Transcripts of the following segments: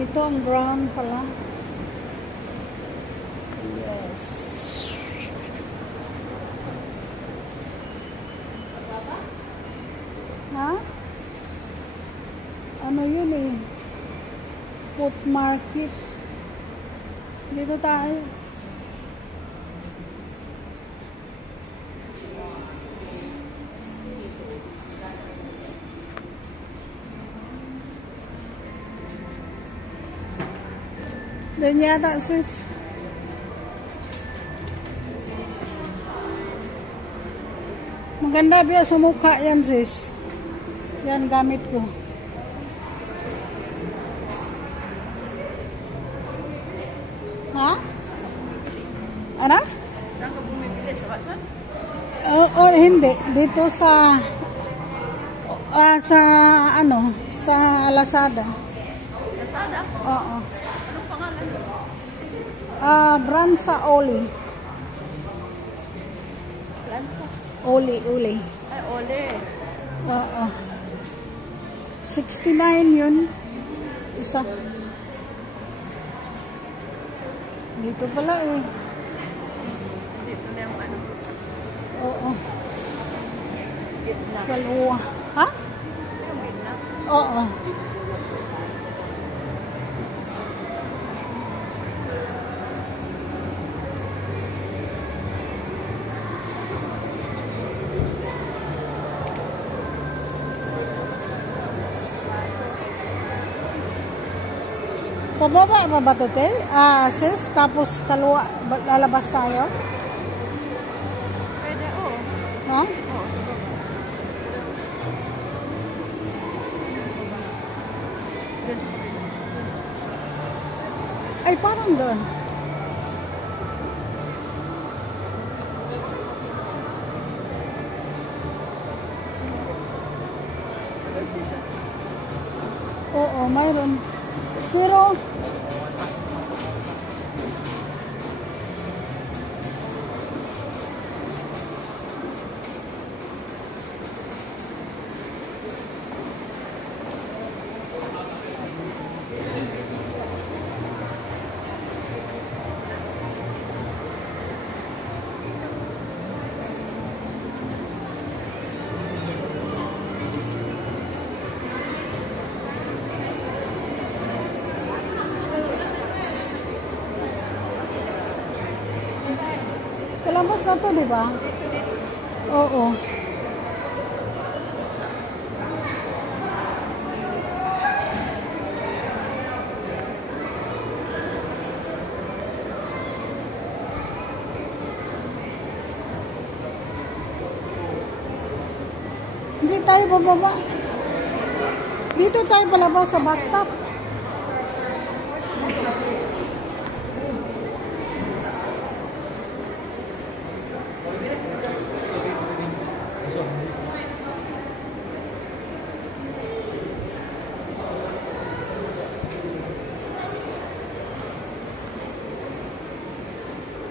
Ito ang brown pala. Yes. Ha? Ano yun eh? Food market. Dito tayo. Doon yata, sis. Maganda biya sa mukha yan, sis. Yan, gamit ko. Ha? Ano? Saan ka bumibili? Sa Watson? Hindi. Dito sa ano, sa Lazada. Lazada? Oo. Anong pangalan? Bransa Oli. Lansa? Oli. Ay, Ole. Oo. 69 yun. Isa. Dito pala eh. Dito na yung ano. Oo. Gitna. Dalawa. Ha? Yung gitna. Oo. Pababa pa ba ito, te? Sis, tapos kalwa, lalabas tayo? Pwede, oo. Ha? Oo, sa baba. Doon sa kabila. Ay, parang doon. Oo, mayroon. Pero, Columbus na to, di ba? Oo. Hindi tayo bababa. Dito tayo palabas sa bus stop.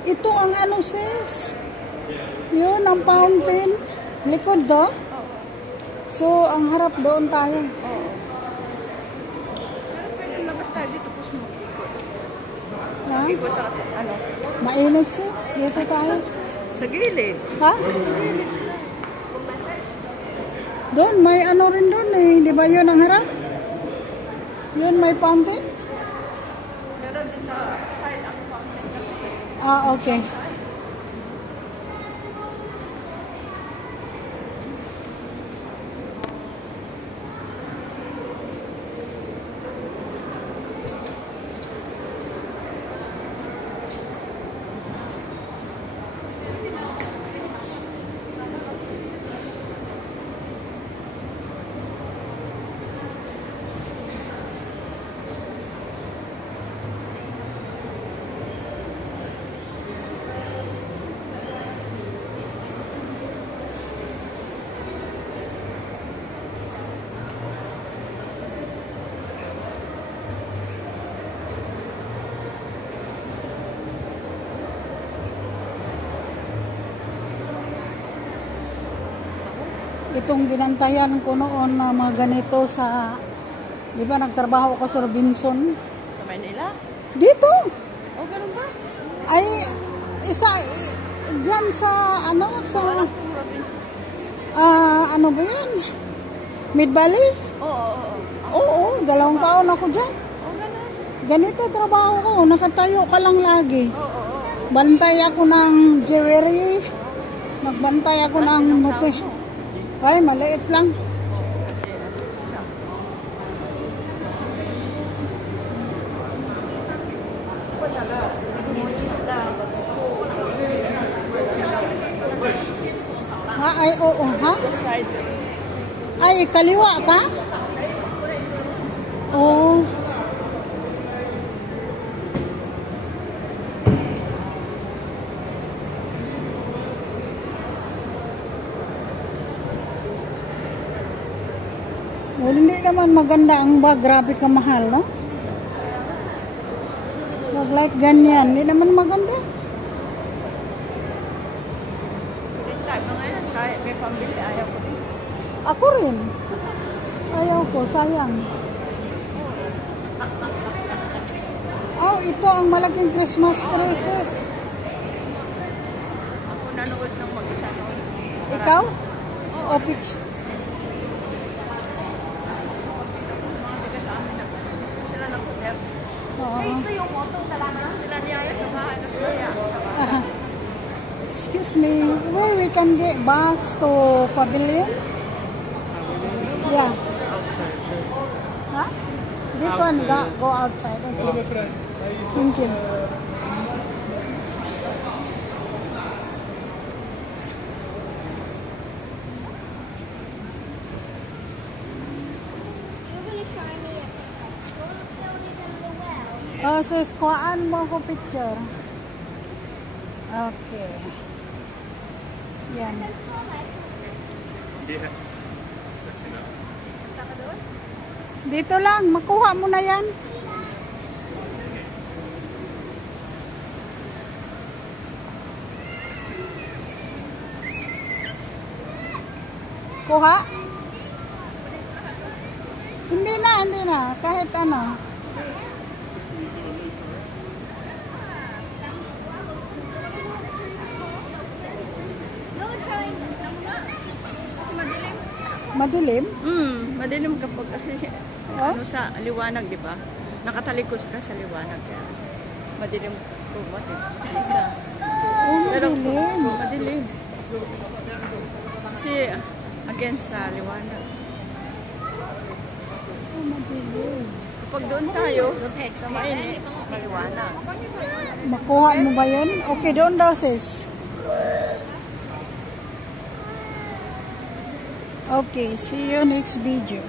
Ito ang ano, sis? Yun, ang fountain. Likod do? So, ang harap doon tayo. Oo. Pero pwede labas tayo dito po mo. Ha? Ikot sa ano? Mainit, sis. Dito tayo. Sa gilid. Ha? Doon, may ano rin doon eh. Di ba yun ang harap? Yun, may fountain? Meron din sa side ang fountain kasi. Okay. Itong binantayan ko noon na mga ganito sa, di ba nagtrabaho ako sa Robinson, Manila? Dito. O, ganun ba? Ay, isa, dyan sa, ano, sa, ano ba yan? Mid Valley? Oo. Oo, 2 taon ako dyan. O, ganun. Ganito trabaho ko, nakatayo ka lang lagi. Oo. Bantay ako ng jewelry, nagbantay ako ng mote. Ay, maliit lang. Ha, ay, oo, ha? Side. Ay, kaliwa ka? Oo. Well, hindi naman maganda ang bag. Grabe ka mahal, no? Wag like ganyan. Hindi naman maganda. Kahit mga yan, kahit may pambili, ayaw ko din. Ako rin. Ayaw ko, sayang. Oh, ito ang malaking Christmas trees. Ako nanood ng mag-isa noon. Ikaw? O, picture. Sila ng hotel. Oo. Ito yung moto talaga. Sila niyaya sa bahay. Excuse me, where we can get bus to Pavilion? Yeah. Huh? This one go outside. Okay. Thank you. Oh, sis, kuhaan mo ako picture. Okay. Yan. Dito lang, makuha mo na yan. Kuha? Hindi na. Kahit ano. Madilim? Madilim kapag kasi ano sa liwanag, di ba? Nakatalikod ka sa liwanag. Kaya madilim po ba? Pero madilim. Kasi against sa liwanag. Madilim. Kapag doon tayo, sa mainit, maliwanag. Makuha mo ba yun? Okay, doon daw sis. Okay, see you next video.